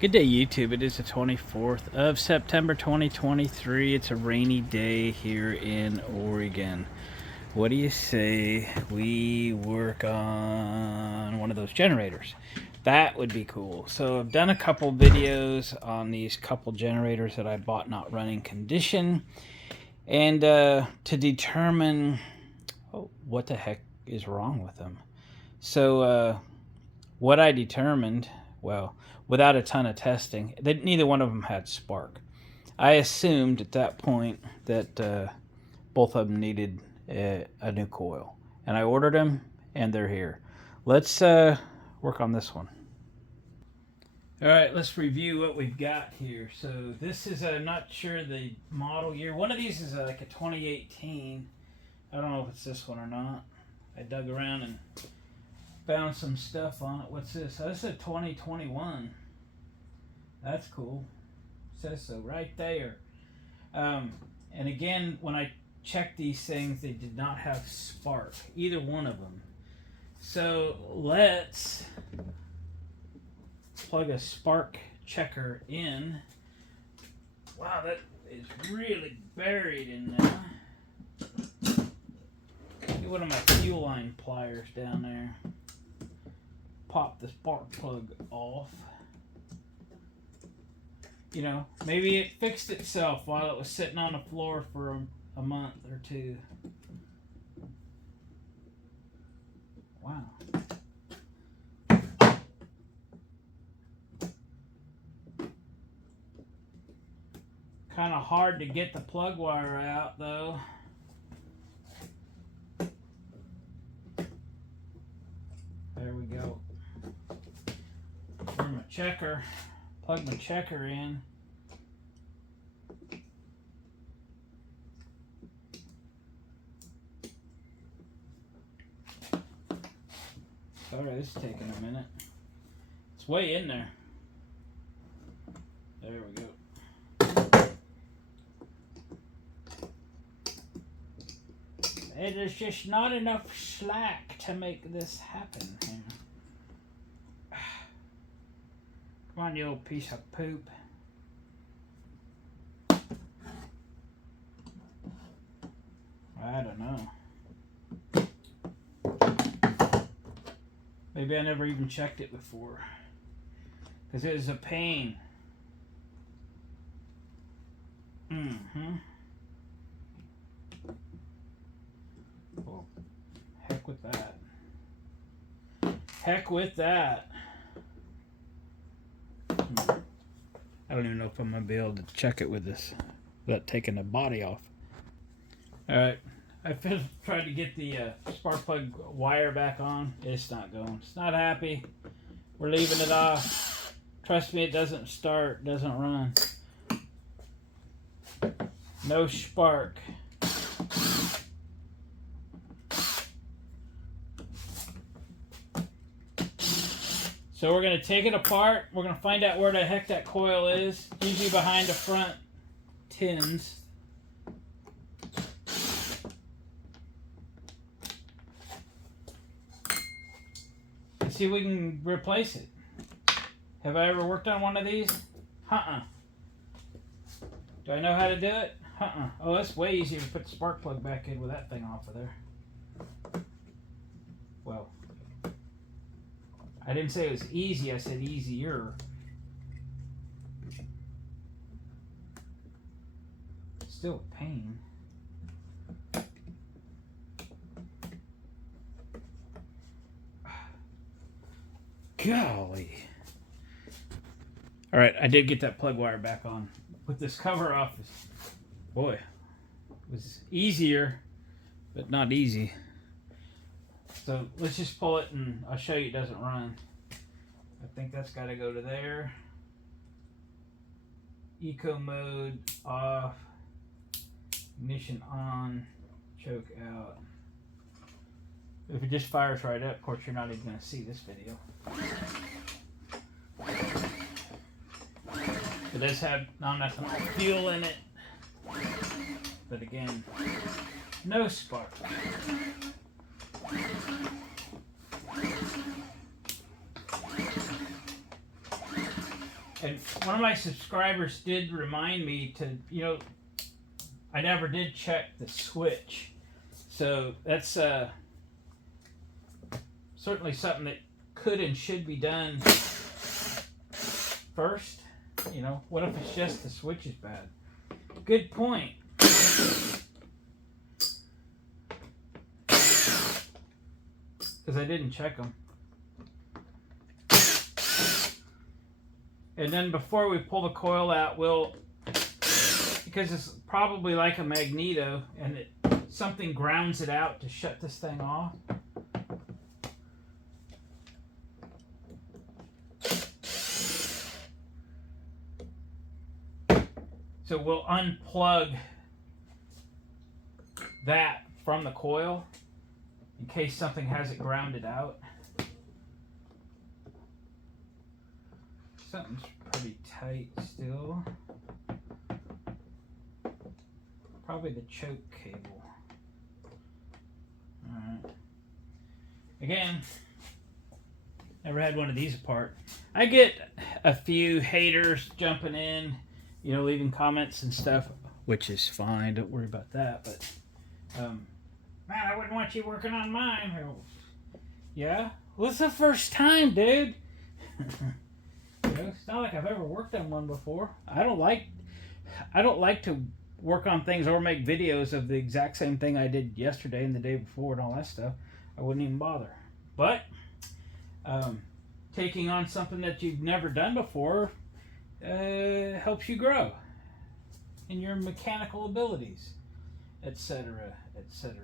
Good day, YouTube. It is the 24th of September 2023. It's a rainy day here in Oregon. What do you say we work on one of those generators? That would be cool. So I've done a couple videos on these couple generators that I bought not running condition, and to determine what the heck is wrong with them. So what I determined, well, without a ton of testing, that neither one of them had spark. I assumed at that point that both of them needed a new coil, and I ordered them, and they're here. Let's work on this one. All right, let's review what we've got here. So this is not sure the model year. One of these is like a 2018. I don't know if it's this one or not. I dug around and found some stuff on it. What's this? Oh, this is a 2021. That's cool. It says so right there. And again, when I checked these things, they did not have spark, either one of them. So let's plug a spark checker in. Wow, that is really buried in there. Get one of my fuel line pliers down there. Pop the spark plug off. You know, maybe it fixed itself while it was sitting on the floor for a month or two. Wow. Kind of hard to get the plug wire out though. There we go. For my checker. Plug my checker in. Sorry, this is taking a minute. It's way in there. There we go. And there's just not enough slack to make this happen here. Come on, you old piece of poop. I don't know. Maybe I never even checked it before. Because it was a pain. Well, heck with that. Heck with that. I don't even know if I'm going to be able to check it with this without taking the body off. Alright, I tried to get the spark plug wire back on. It's not going. It's not happy. We're leaving it off. Trust me, it doesn't start, doesn't run. No spark. So we're going to take it apart. We're going to find out where the heck that coil is. Usually behind the front tins. Let's see if we can replace it. Have I ever worked on one of these? Do I know how to do it? Oh, that's way easier to put the spark plug back in with that thing off of there. Well, I didn't say it was easy, I said easier. Still a pain. Golly. Alright, I did get that plug wire back on. Put this cover off. Boy, it was easier, but not easy. So let's just pull it and I'll show you it doesn't run. I think that's got to go to there. Eco mode off. Ignition on. Choke out. If it just fires right up, of course you're not even going to see this video. It does have non-ethanol fuel in it. But again, no spark. And one of my subscribers did remind me to, you know, I never did check the switch. So that's certainly something that could and should be done first. You know, what if it's just the switch is bad? Good point. Because I didn't check them. And then before we pull the coil out, we'll, because it's probably like a magneto and something grounds it out to shut this thing off. So we'll unplug that from the coil in case something has it grounded out. Something's pretty tight still. Probably the choke cable. Alright. Again, never had one of these apart. I get a few haters jumping in, you know, leaving comments and stuff, which is fine. Don't worry about that. But, man, I wouldn't want you working on mine. Yeah? Well, it's the first time, dude. You know, it's not like I've ever worked on one before. I don't like to work on things or make videos of the exact same thing I did yesterday and the day before and all that stuff. I wouldn't even bother. But taking on something that you've never done before helps you grow in your mechanical abilities, etc., etc.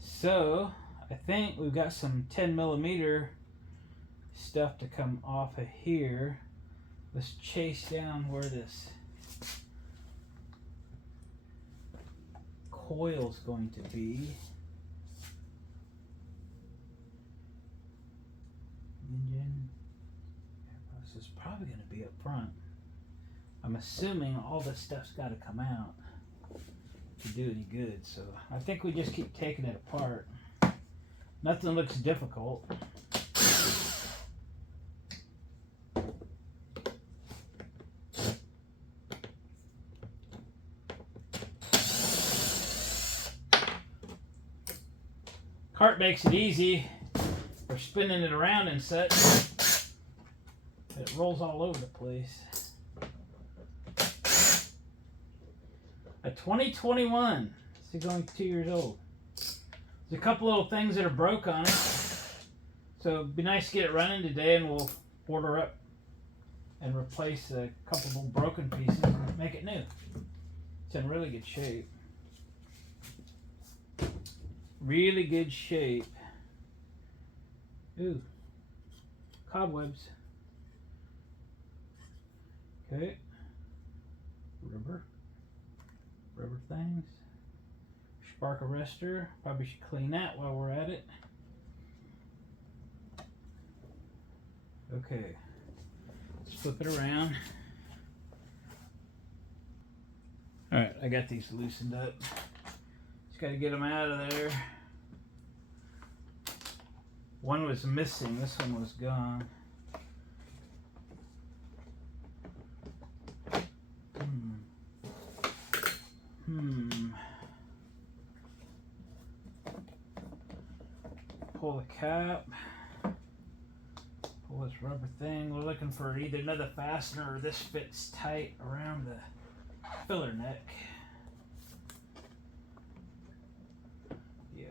So I think we've got some 10mm stuff to come off of here. Let's chase down where this coil's going to be. Engine. This is probably going to be up front. I'm assuming all this stuff's got to come out to do any good. So I think we just keep taking it apart. Nothing looks difficult. Cart makes it easy for spinning it around and such. It rolls all over the place. A 2021. It's only 2 years old. There's a couple little things that are broke on it. So it'd be nice to get it running today, and we'll order up and replace a couple little broken pieces and make it new. It's in really good shape. Really good shape. Ooh, cobwebs. Okay. Rubber things. Spark arrestor. Probably should clean that while we're at it. Okay. Let's flip it around. Alright, I got these loosened up. Just got to get them out of there. One was missing, this one was gone. Pull the cap. Pull this rubber thing. We're looking for either another fastener or this fits tight around the filler neck. Yeah.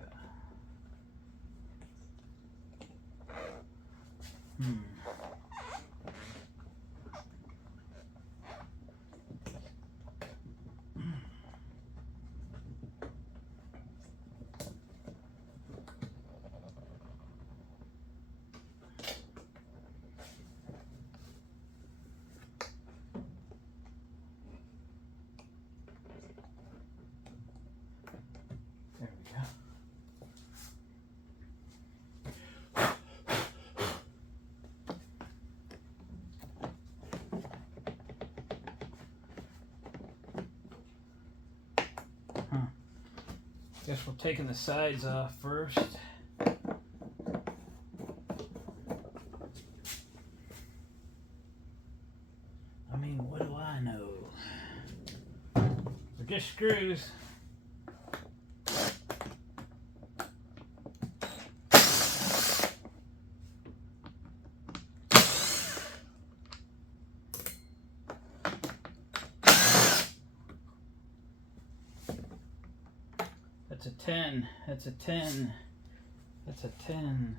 There we go. Guess we're taking the sides off first. I mean, what do I know? They're just screws. That's a 10. That's a 10. That's a 10.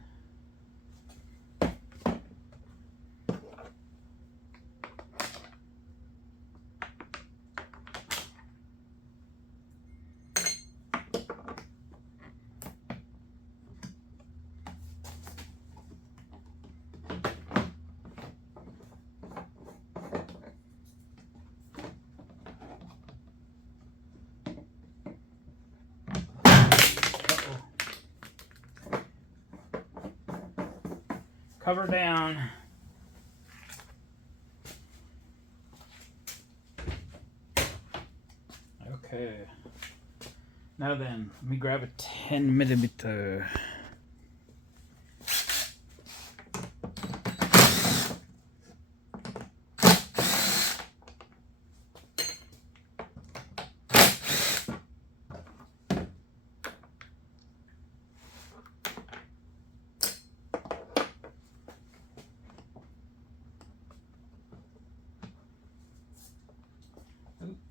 Cover down. Okay. Now then, let me grab a 10mm.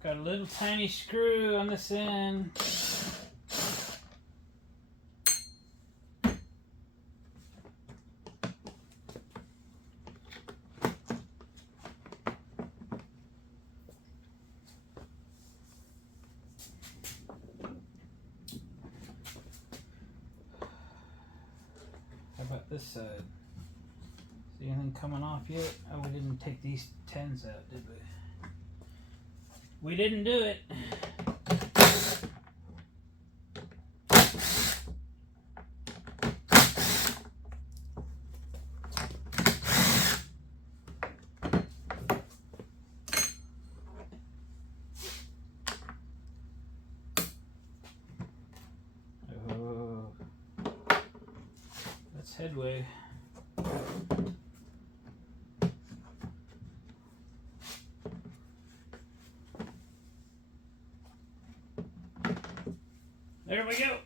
Got a little tiny screw on this end. How about this side? See anything coming off yet? Oh, we didn't take these 10s out, did we? We didn't do it. Oh, that's headway. There we go.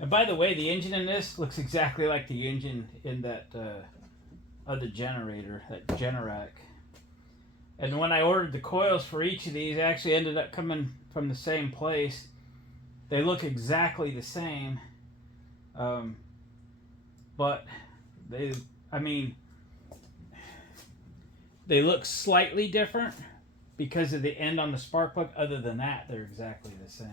And by the way, the engine in this looks exactly like the engine in that other generator, that Generac. And when I ordered the coils for each of these, they actually ended up coming from the same place. They look exactly the same, but they look slightly different because of the end on the spark plug. Other than that, they're exactly the same.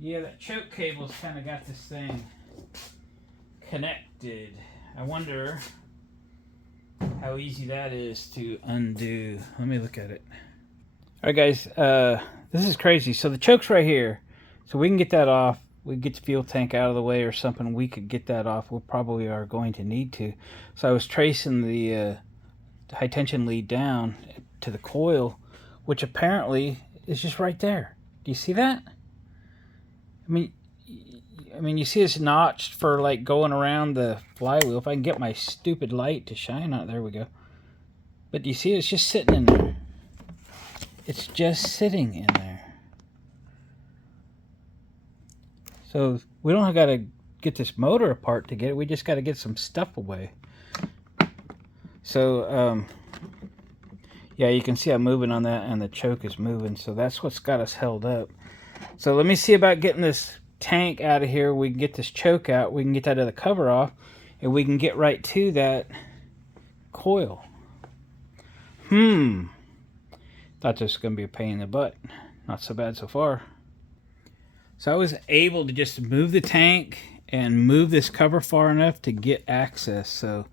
Yeah, that choke cable's kind of got this thing connected. I wonder how easy that is to undo. Let me look at it. Alright guys, this is crazy. So the choke's right here. So we can get that off. We get the fuel tank out of the way or something. We could get that off. We probably are going to need to. So I was tracing the high tension lead down to the coil, which apparently is just right there. Do you see that? I mean, you see this notch for like going around the flywheel. If I can get my stupid light to shine on it, there we go. But do you see it's just sitting in there? It's just sitting in there. So we don't got to get this motor apart to get it. We just got to get some stuff away. So yeah, you can see I'm moving on that, and the choke is moving. So that's what's got us held up. So let me see about getting this tank out of here. We can get this choke out. We can get that other cover off, and we can get right to that coil. Thought this was going to be a pain in the butt. Not so bad so far. So I was able to just move the tank and move this cover far enough to get access. So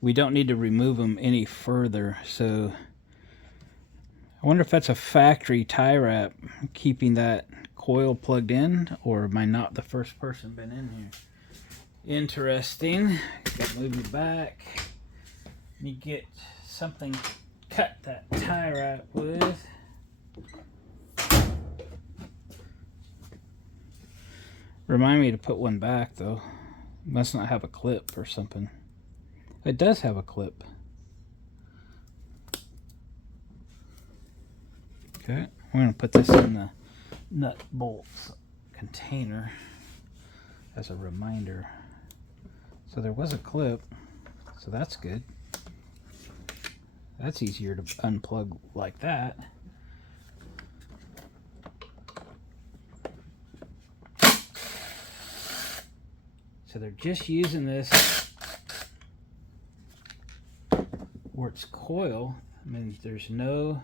we don't need to remove them any further. So I wonder if that's a factory tie wrap keeping that coil plugged in, or am I not the first person been in here? Interesting. Gotta move you back. Let me get something cut that tie wrap with. Remind me to put one back though. It must not have a clip or something. It does have a clip. Okay, we're going to put this in the nut bolts container as a reminder. So there was a clip, so that's good. That's easier to unplug like that. So they're just using this where it's coil. I mean, there's no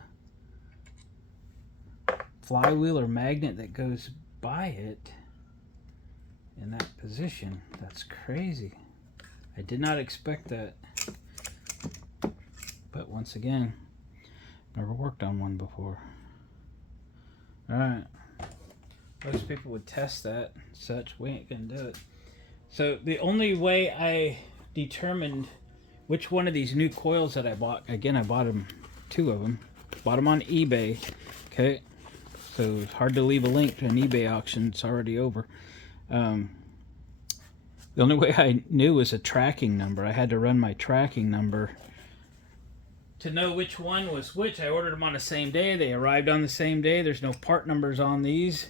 flywheel or magnet that goes by it in that position. That's crazy. I did not expect that. But once again, never worked on one before. Alright. Most people would test that and such. We ain't gonna do it. So the only way I determined which one of these new coils that I bought, again I bought them, 2 of them, bought them on eBay, okay, so it's hard to leave a link to an eBay auction, it's already over. The only way I knew was a tracking number. I had to run my tracking number to know which one was which. I ordered them on the same day, they arrived on the same day, there's no part numbers on these.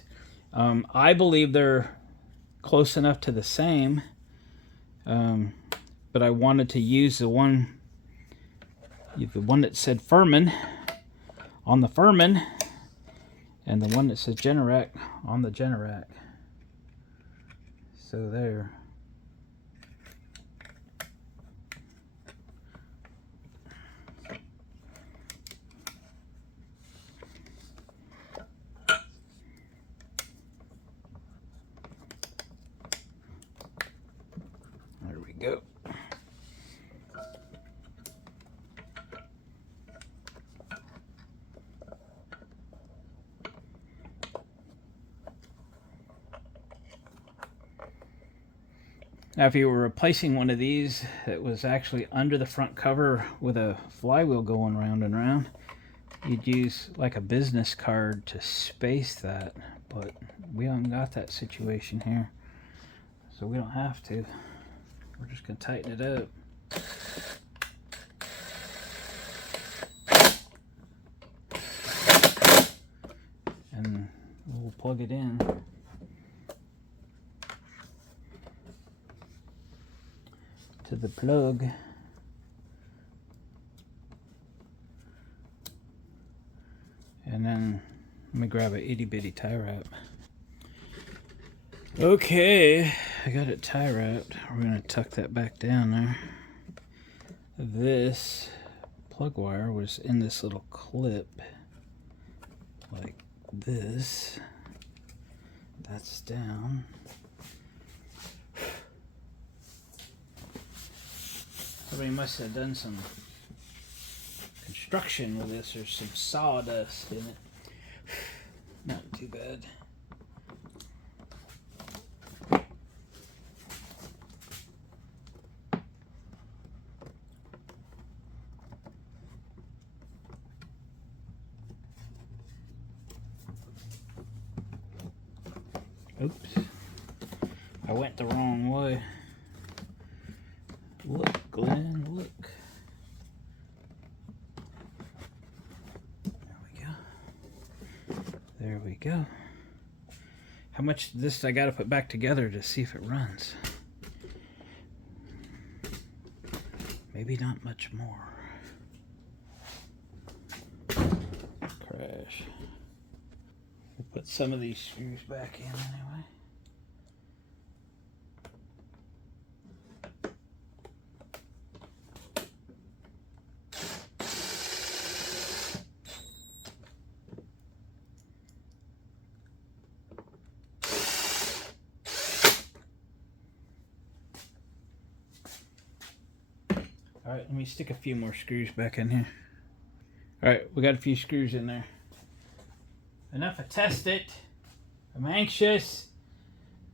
I believe they're close enough to the same, but I wanted to use the one that said Firman on the Firman, and the one that says Generac on the Generac. So there. There we go. Now if you were replacing one of these that was actually under the front cover with a flywheel going round and round, you'd use like a business card to space that, but we haven't got that situation here, so we don't have to. We're just going to tighten it up. And we'll plug it in. To the plug. And then let me grab an itty bitty tie wrap. Okay, I got it tie wrapped. We're going to tuck that back down there. This plug wire was in this little clip like this. That's down. Somebody must have done some construction with this, or some sawdust in it. Not too bad. Oops, I went the wrong way. Look, Glenn, look. There we go. There we go. How much of this I got to put back together to see if it runs? Maybe not much more. Crash. We'll put some of these screws back in anyway. Alright, let me stick a few more screws back in here. Alright, we got a few screws in there. Enough to test it. I'm anxious.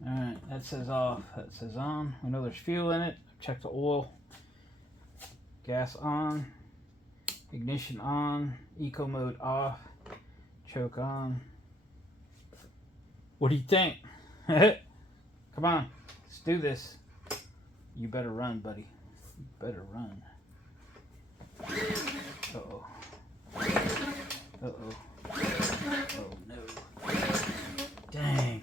Alright, that says off. That says on. We know there's fuel in it. Check the oil. Gas on. Ignition on. Eco mode off. Choke on. What do you think? Come on, let's do this. You better run, buddy. You better run. Uh-oh. Uh-oh. Oh, no. Dang.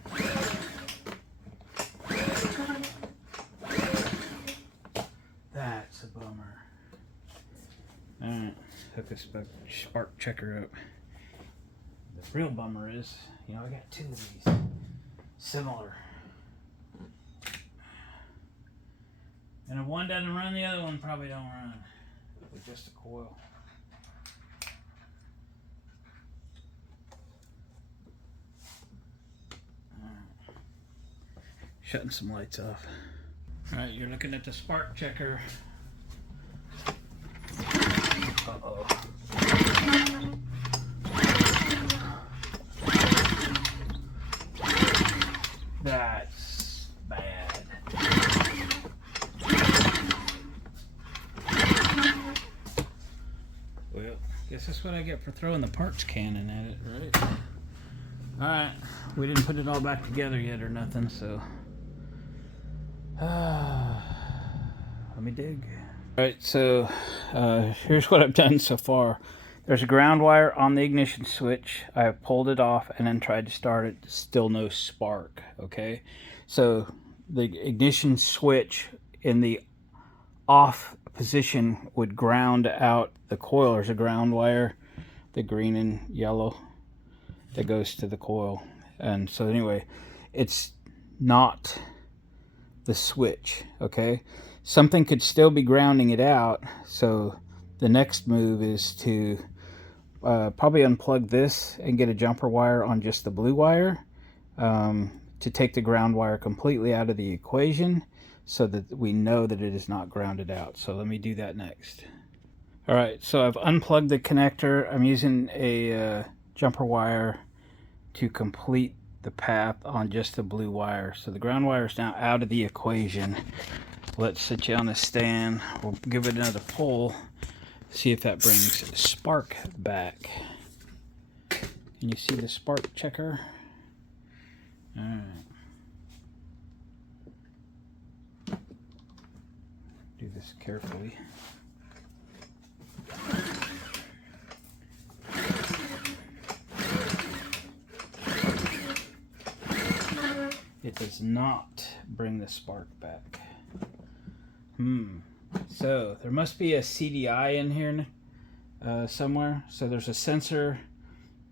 That's a bummer. Alright, hook a spark checker up. The real bummer is, you know, I got two of these. Similar. And if one doesn't run, the other one probably don't run. With just a coil. Shutting some lights off. Alright, you're looking at the spark checker. Uh-oh. That's bad. Well, guess that's what I get for throwing the parts cannon at it, right? Alright, we didn't put it all back together yet or nothing, so... let me dig. Alright, so here's what I've done so far. There's a ground wire on the ignition switch. I have pulled it off and then tried to start it. Still no spark, okay? So the ignition switch in the off position would ground out the coil. There's a ground wire, the green and yellow, that goes to the coil. And so anyway, it's not the switch, okay? Something could still be grounding it out, so the next move is to probably unplug this and get a jumper wire on just the blue wire to take the ground wire completely out of the equation so that we know that it is not grounded out. So let me do that next. Alright, so I've unplugged the connector. I'm using a jumper wire to complete the path on just the blue wire. So the ground wire is now out of the equation. Let's sit you on the stand. We'll give it another pull. See if that brings spark back. Can you see the spark checker? Alright. Do this carefully. It does not bring the spark back. So there must be a CDI in here somewhere. So there's a sensor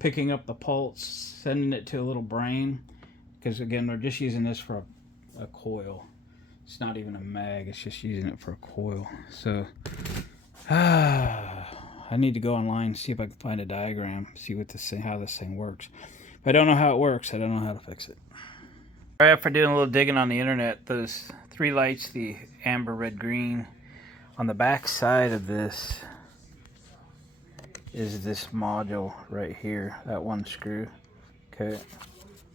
picking up the pulse, sending it to a little brain. Because again, they're just using this for a coil. It's not even a mag, it's just using it for a coil. So I need to go online, see if I can find a diagram, see what this thing, how this thing works. If I don't know how it works, I don't know how to fix it. Right after doing a little digging on the internet, those three lights, the amber, red, green, on the back side of this is this module right here, that one screw, okay,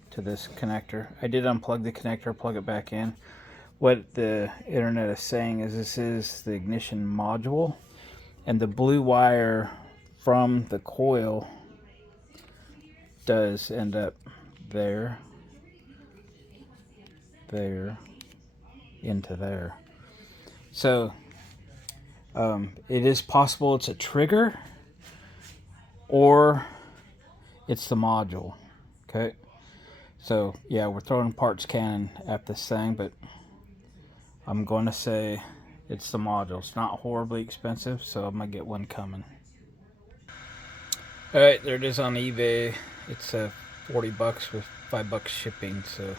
to this connector. I did unplug the connector, plug it back in. What the internet is saying is this is the ignition module, and the blue wire from the coil does end up there, there, into there. So it is possible it's a trigger or it's the module, okay? So yeah, we're throwing parts cannon at this thing, but I'm going to say it's the module. It's not horribly expensive, so I'm gonna get one coming. All right, there it is on eBay. It's 40 bucks with $5 shipping, so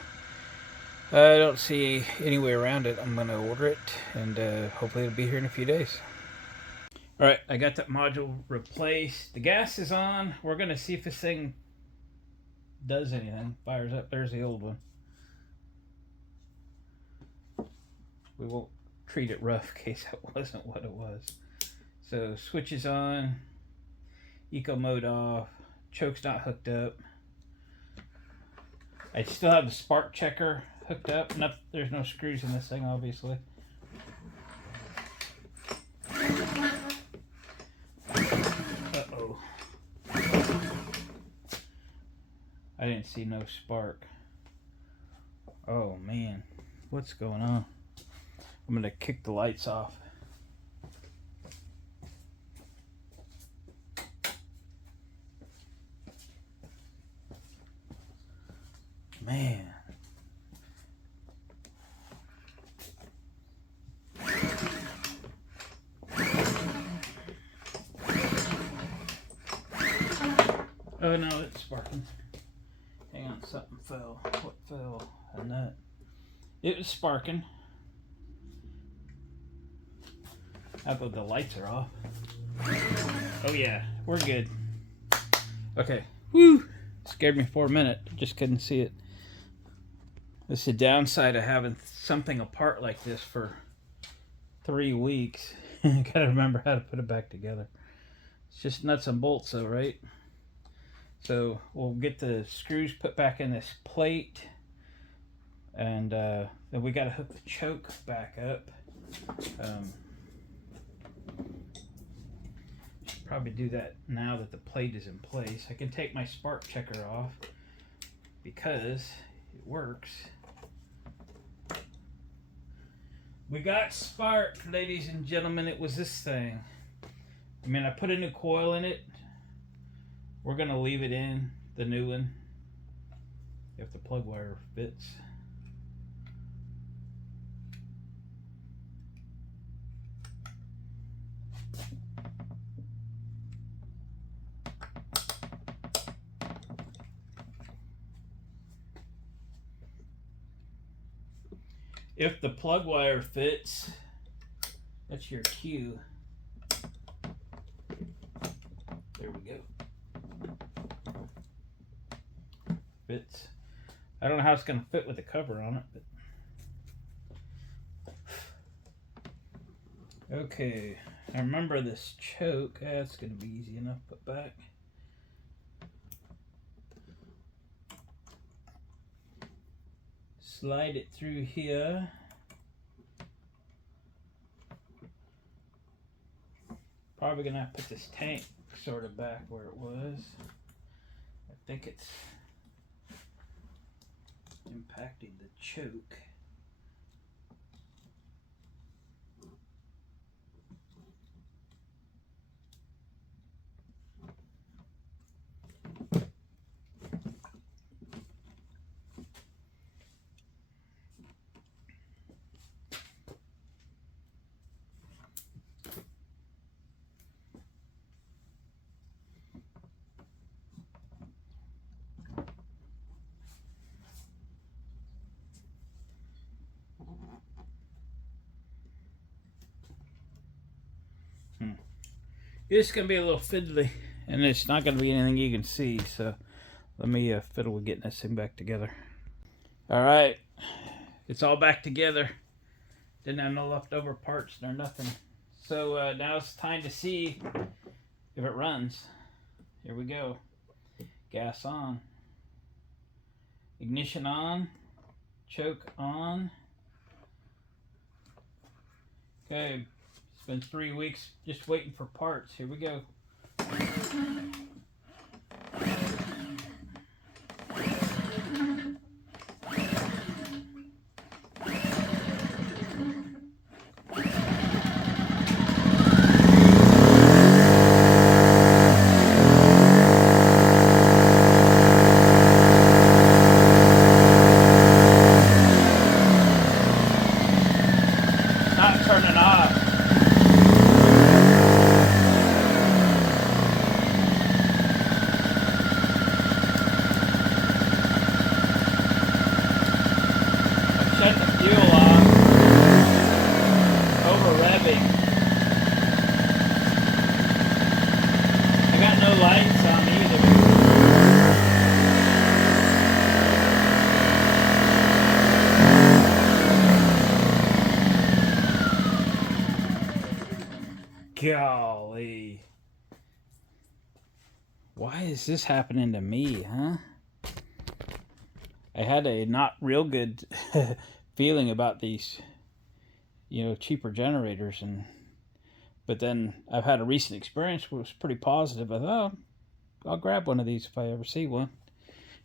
I don't see any way around it. I'm going to order it, and hopefully it'll be here in a few days. Alright, I got that module replaced. The gas is on. We're going to see if this thing does anything. Fires up. There's the old one. We won't treat it rough in case that wasn't what it was. So, switch is on. Eco mode off. Choke's not hooked up. I still have the spark checker hooked up. There's no screws in this thing, obviously. Uh-oh. I didn't see no spark. Oh, man. What's going on? I'm gonna kick the lights off. Man. Oh no, it's sparking. Hang on, something fell. What fell? A nut. It was sparking. How about the lights are off? Oh yeah, we're good. Okay. Woo! Scared me for a minute. Just couldn't see it. That's the downside of having something apart like this for 3 weeks. Gotta remember how to put it back together. It's just nuts and bolts though, right? So we'll get the screws put back in this plate, and then we got to hook the choke back up. Should probably do that now that the plate is in place. I can take my spark checker off because it works. We got spark, ladies and gentlemen. It was this thing. I mean, I put a new coil in it. We're going to leave it in, the new one, if the plug wire fits. If the plug wire fits, that's your cue. There we go. Fits. I don't know how it's going to fit with the cover on it, but okay. I remember this choke. That's going to be easy enough to put back. Slide it through here. Probably going to have to put this tank sort of back where it was. I think it's impacting the choke. It's going to be a little fiddly, and it's not going to be anything you can see, so let me fiddle with getting this thing back together. Alright, it's all back together. Didn't have no leftover parts nor nothing. So now it's time to see if it runs. Here we go. Gas on. Ignition on. Choke on. Okay. It's been 3 weeks just waiting for parts. Here we go. Not turning off. Golly. Why is this happening to me, huh? I had a not real good feeling about these, cheaper generators, but then I've had a recent experience which was pretty positive. I thought, I'll grab one of these if I ever see one.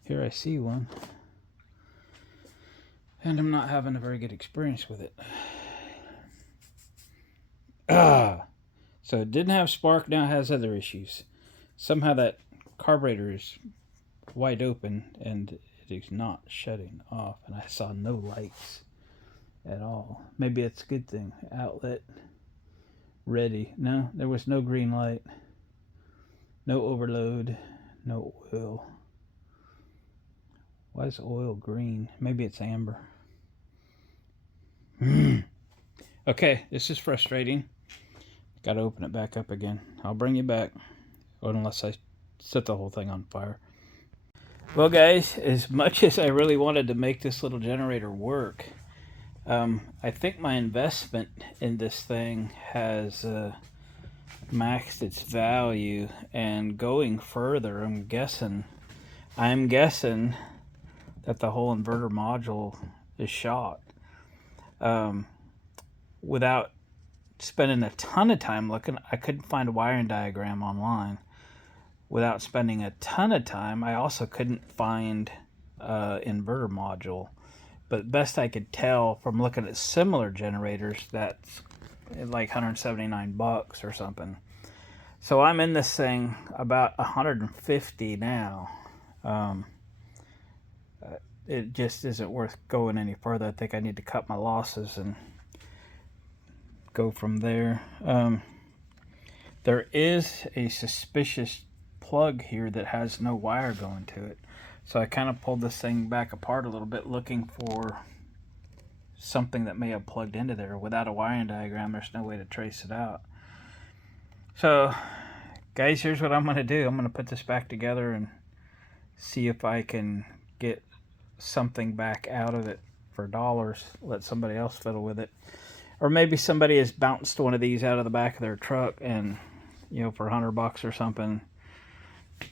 Here I see one. And I'm not having a very good experience with it. So it didn't have spark, now it has other issues. Somehow that carburetor is wide open and it is not shutting off, and I saw no lights at all. Maybe it's a good thing. Outlet ready. No, there was no green light, no overload, no oil. Why is oil green? Maybe it's amber. Okay, this is frustrating. Got to open it back up again. I'll bring you back, unless I set the whole thing on fire. Well, guys, as much as I really wanted to make this little generator work, I think my investment in this thing has maxed its value, and going further, I'm guessing that the whole inverter module is shot. Without spending a ton of time looking, I couldn't find a wiring diagram online. Without spending a ton of time, I also couldn't find inverter module. But best I could tell from looking at similar generators, that's like 179 bucks or something. So I'm in this thing about 150 now. It just isn't worth going any further. I think I need to cut my losses and go from there. There is a suspicious plug here that has no wire going to it. So I kind of pulled this thing back apart a little bit, looking for something that may have plugged into there. Without a wiring diagram, there's no way to trace it out. So, guys, here's what I'm going to do. I'm going to put this back together and see if I can get something back out of it for dollars. Let somebody else fiddle with it. Or maybe somebody has bounced one of these out of the back of their truck, and, you know, for 100 bucks or something,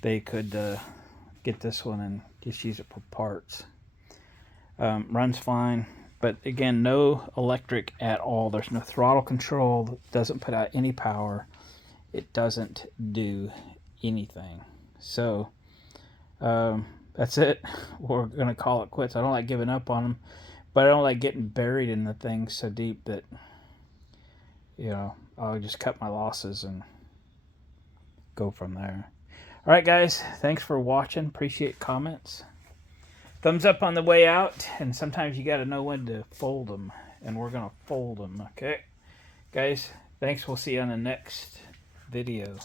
they could get this one and just use it for parts. Runs fine, but again, no electric at all. There's no throttle control. It doesn't put out any power. It doesn't do anything. So that's it. We're gonna call it quits. I don't like giving up on them, but I don't like getting buried in the thing so deep that, you know, I'll just cut my losses and go from there. All right, guys, thanks for watching. Appreciate comments. Thumbs up on the way out, and sometimes you got to know when to fold them, and we're going to fold them, okay? Guys, thanks. We'll see you on the next video.